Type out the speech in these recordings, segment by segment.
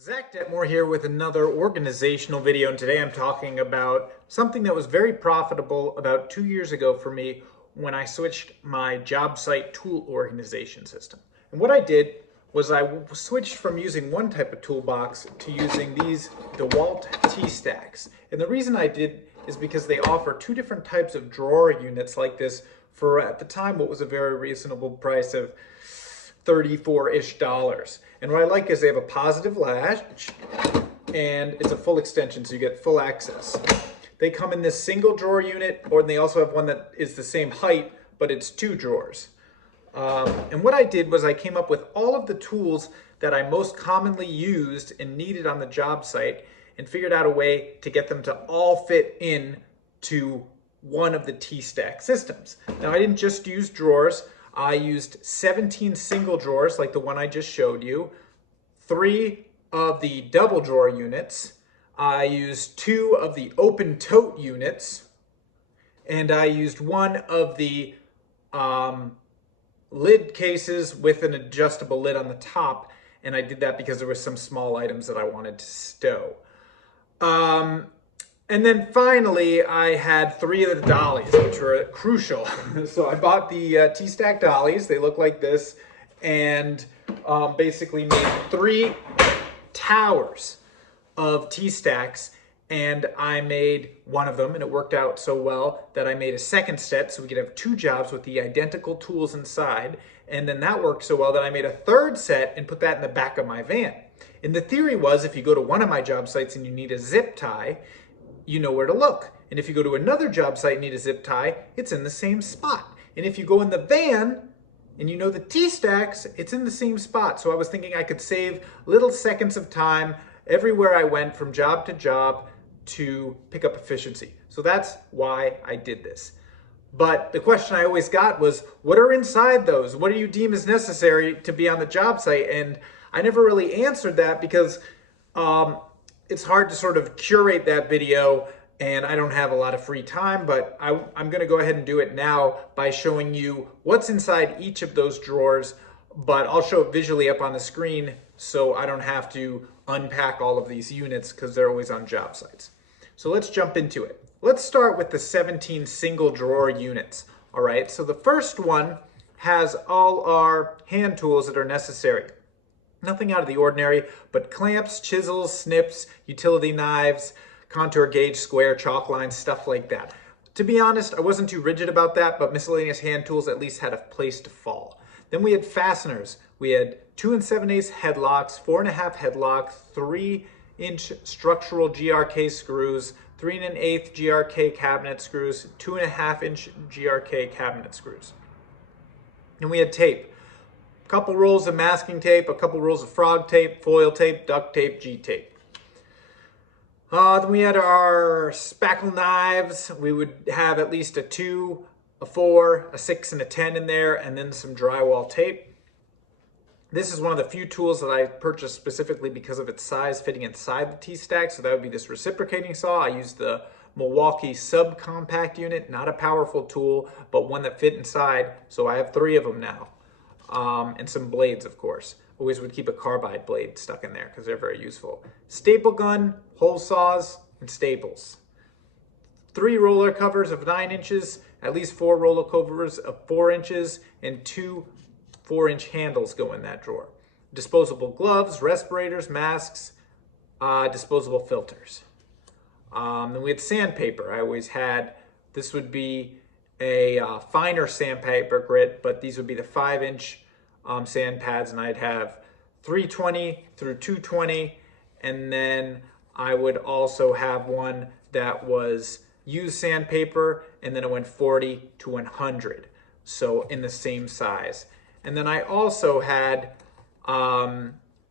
Zach Detmore here with another organizational video, and today I'm talking about something that was very profitable about 2 years ago for me when I switched my job site tool organization system. And what I did was I switched from using one type of toolbox to using these DeWalt T-Stacks. And the reason I did is because they offer two different types of drawer units like this for, at the time, what was a very reasonable price of $34-ish. And what I like is they have a positive latch and it's a full extension, so you get full access. They come in this single drawer unit, or they also have one that is the same height, but it's two drawers. And what I did was I came up with all of the tools that I most commonly used and needed on the job site and figured out a way to get them to all fit in to one of the T-Stack systems. Now, I didn't just use drawers. I used 17 single drawers like the one I just showed you, 3 of the double drawer units, I used 2 of the open tote units, and I used 1 of the lid cases with an adjustable lid on the top, and I did that because there were some small items that I wanted to stow. And then finally, I had 3 of the dollies, which were crucial. So I bought the T-Stack dollies. They look like this, and basically made 3 towers of T-Stacks, and I made one of them, and it worked out so well that I made a second set so we could have 2 jobs with the identical tools inside, and then that worked so well that I made a third set and put that in the back of my van. And the theory was, if you go to one of my job sites and you need a zip tie, you know where to look. And if you go to another job site and need a zip tie, it's in the same spot. And if you go in the van and you know the T-Stacks, it's in the same spot. So I was thinking I could save little seconds of time everywhere I went from job to job to pick up efficiency. So that's why I did this. But the question I always got was, what are inside those? What do you deem as necessary to be on the job site? And I never really answered that because it's hard to sort of curate that video, and I don't have a lot of free time, but I'm going to go ahead and do it now by showing you what's inside each of those drawers, but I'll show it visually up on the screen so I don't have to unpack all of these units because they're always on job sites. So let's jump into it. Let's start with the 17 single drawer units. All right, so the first one has all our hand tools that are necessary. Nothing out of the ordinary, but clamps, chisels, snips, utility knives, contour gauge, square, chalk lines, stuff like that. To be honest, I wasn't too rigid about that, but miscellaneous hand tools at least had a place to fall. Then we had fasteners. We had 2 7/8 headlocks, 4 1/2 headlock, 3-inch structural GRK screws, 3 1/8 GRK cabinet screws, 2 1/2-inch GRK cabinet screws. And we had tape. A couple rolls of masking tape, a couple rolls of frog tape, foil tape, duct tape, G-tape. Then we had our Spackle Knives. We would have at least a 2, a 4, a 6, and a 10 in there, and then some drywall tape. This is one of the few tools that I purchased specifically because of its size fitting inside the T-Stack, so that would be this Reciprocating Saw. I used the Milwaukee subcompact unit, not a powerful tool, but one that fit inside, so I have 3 of them now. And some blades, of course. Always would keep a carbide blade stuck in there because they're very useful. Staple gun, hole saws, and staples. 3 roller covers of 9 inches, at least 4 roller covers of 4 inches, and 2 4-inch handles go in that drawer. Disposable gloves, respirators, masks, disposable filters. Then we had sandpaper. I always had, this would be a finer sandpaper grit, but these would be the 5-inch sand pads, and I'd have 320 through 220, and then I would also have one that was used sandpaper, and then it went 40 to 100, so in the same size. And then I also had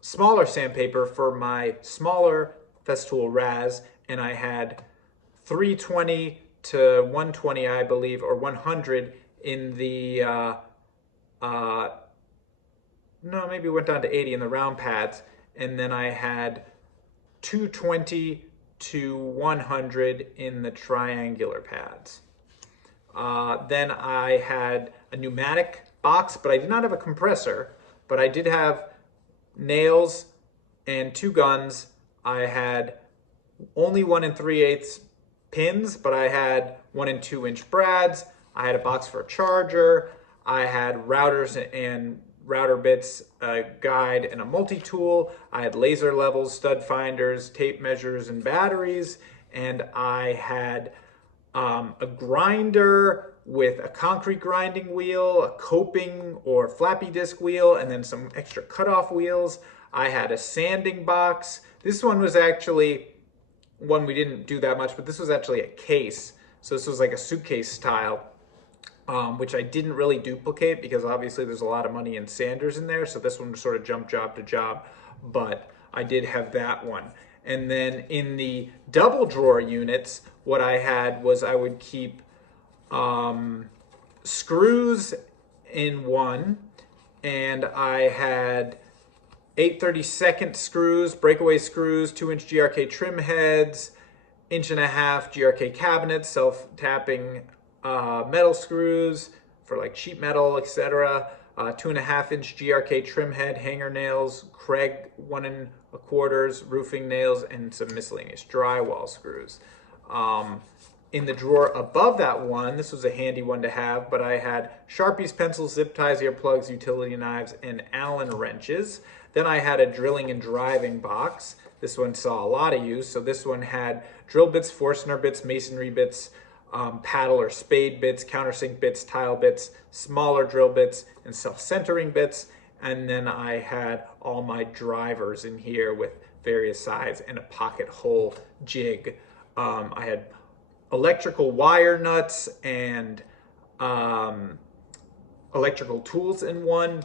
smaller sandpaper for my smaller Festool Raz, and I had 320 to 120, I believe, or 100 in the, no, maybe it went down to 80 in the round pads. And then I had 220 to 100 in the triangular pads. Then I had a pneumatic box, but I did not have a compressor, but I did have nails, and 2 guns. I had only 1 3/8 pins, but I had 1 2-inch brads. I had a box for a charger. I had routers and router bits, a guide, and a multi-tool. I had laser levels, stud finders, tape measures, and batteries. And I had a grinder with a concrete grinding wheel, a coping or floppy disk wheel, and then some extra cutoff wheels. I had a sanding box. This one was actually one we didn't do that much, but this was actually a case. So this was like a suitcase style, which I didn't really duplicate because obviously there's a lot of money in sanders in there. So this one was sort of jump job to job, but I did have that one. And then in the double drawer units, what I had was I would keep screws in one, and I had 8/32 screws, breakaway screws, 2-inch GRK trim heads, 1.5-inch GRK cabinets, self-tapping metal screws for like sheet metal, etc. 2.5-inch GRK trim head, hanger nails, Craig 1 1/4 roofing nails, and some miscellaneous drywall screws. In the drawer above that one, this was a handy one to have, but I had Sharpies, pencils, zip ties, earplugs, utility knives, and Allen wrenches. Then I had a drilling and driving box. This one saw a lot of use. So this one had drill bits, Forstner bits, masonry bits, paddle or spade bits, countersink bits, tile bits, smaller drill bits, and self-centering bits. And then I had all my drivers in here with various size and a pocket hole jig. I had electrical wire nuts and electrical tools in one.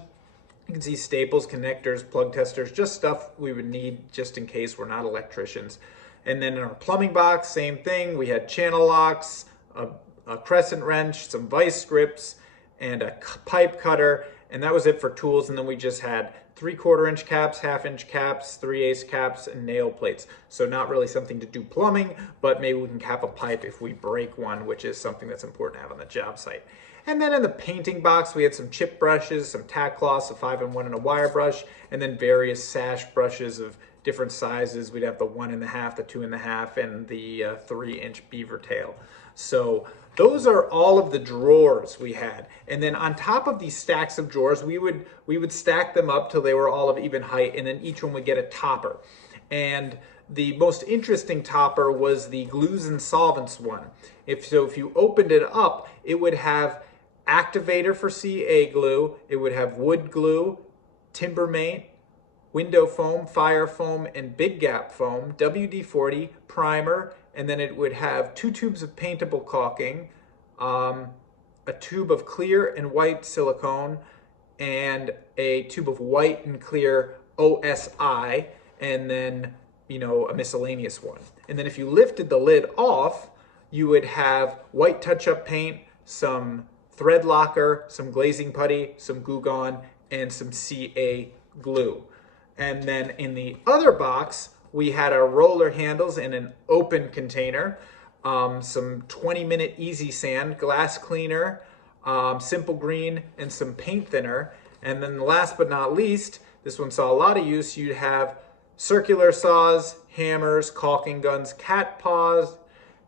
You can see staples, connectors, plug testers, just stuff we would need just in case we're not electricians. And then in our plumbing box, same thing. We had channel locks, a crescent wrench, some vice grips, and a pipe cutter. And that was it for tools. And then we just had 3/4-inch caps, 1/2-inch caps, 3/8 caps, and nail plates. So not really something to do plumbing, but maybe we can cap a pipe if we break one, which is something that's important to have on the job site. And then in the painting box, we had some chip brushes, some tack cloths, a 5-in-1 and a wire brush, and then various sash brushes of different sizes. We'd have the 1.5, the 2.5, and the 3-inch beaver tail. So those are all of the drawers we had. And then on top of these stacks of drawers, we would stack them up till they were all of even height, and then each one would get a topper. And the most interesting topper was the glues and solvents one. If you opened it up, it would have activator for CA glue, it would have wood glue, timber mate, window foam, fire foam, and big gap foam, WD-40, primer, and then it would have 2 tubes of paintable caulking, a tube of clear and white silicone, and a tube of white and clear OSI, and then, a miscellaneous one. And then if you lifted the lid off, you would have white touch-up paint, some thread locker, some glazing putty, some Goo Gone, and some CA glue. And then in the other box, we had our roller handles in an open container, some 20-minute easy sand, glass cleaner, simple green, and some paint thinner. And then last but not least, this one saw a lot of use, you'd have circular saws, hammers, caulking guns, cat paws,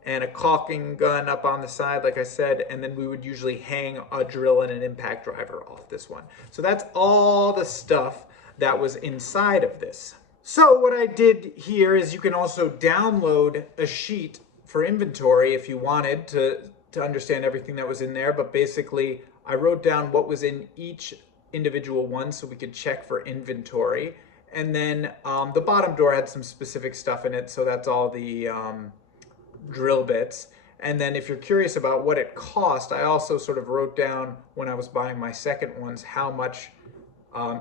and a caulking gun up on the side, like I said, and then we would usually hang a drill and an impact driver off this one. So that's all the stuff that was inside of this. So what I did here is you can also download a sheet for inventory if you wanted to understand everything that was in there, but basically I wrote down what was in each individual one so we could check for inventory. And then the bottom drawer had some specific stuff in it, so that's all the drill bits. And then if you're curious about what it cost, I also sort of wrote down when I was buying my second ones how much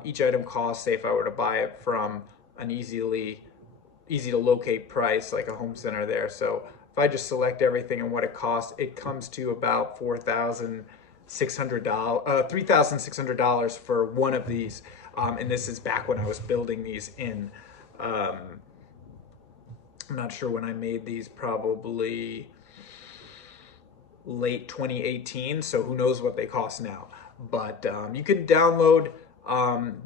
each item costs, say if I were to buy it from an easy to locate price like a home center there. So if I just select everything and what it costs, it comes to about $3,600 for one of these. And this is back when I was building these in I'm not sure when I made these, probably late 2018, so who knows what they cost now. But you can download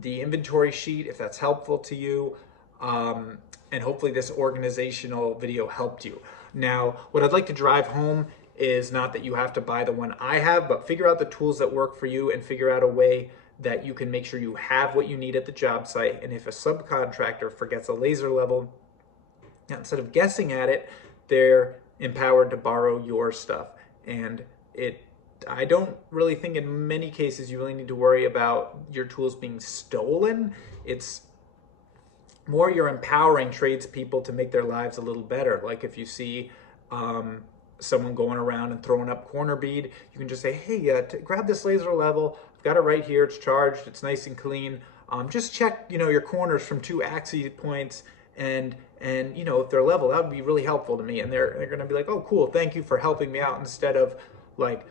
the inventory sheet if that's helpful to you. And hopefully this organizational video helped you. Now, what I'd like to drive home is not that you have to buy the one I have, but figure out the tools that work for you and figure out a way that you can make sure you have what you need at the job site. And if a subcontractor forgets a laser level, instead of guessing at it, they're empowered to borrow your stuff. And I don't really think in many cases you really need to worry about your tools being stolen. It's more you're empowering tradespeople to make their lives a little better. Like if you see someone going around and throwing up corner bead, you can just say, hey, grab this laser level. I've got it right here. It's charged. It's nice and clean. Just check, your corners from 2 axis points, and if they're level, that would be really helpful to me. And they're going to be like, oh, cool. Thank you for helping me out, instead of like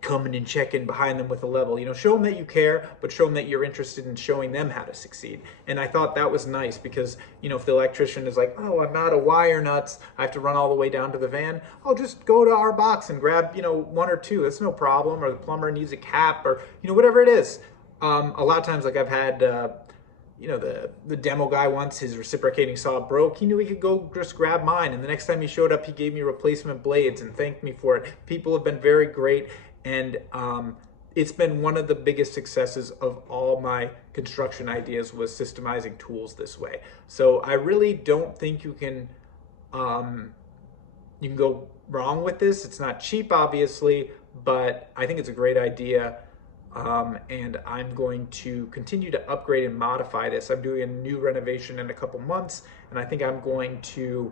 coming and checking behind them with a level. Show them that you care, but show them that you're interested in showing them how to succeed. And I thought that was nice because, if the electrician is like, oh, I'm out of wire nuts, I have to run all the way down to the van, I'll just go to our box and grab, 1 or 2. That's no problem. Or the plumber needs a cap, or, whatever it is. A lot of times, like I've had, the demo guy once, his reciprocating saw broke. He knew he could go just grab mine. And the next time he showed up, he gave me replacement blades and thanked me for it. People have been very great. And it's been one of the biggest successes of all my construction ideas, was systemizing tools this way. So I really don't think you can go wrong with this. It's not cheap, obviously, but I think it's a great idea. And I'm going to continue to upgrade and modify this. I'm doing a new renovation in a couple months, and I think I'm going to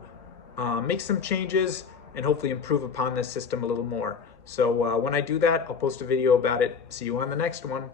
make some changes and hopefully improve upon this system a little more. So when I do that, I'll post a video about it. See you on the next one.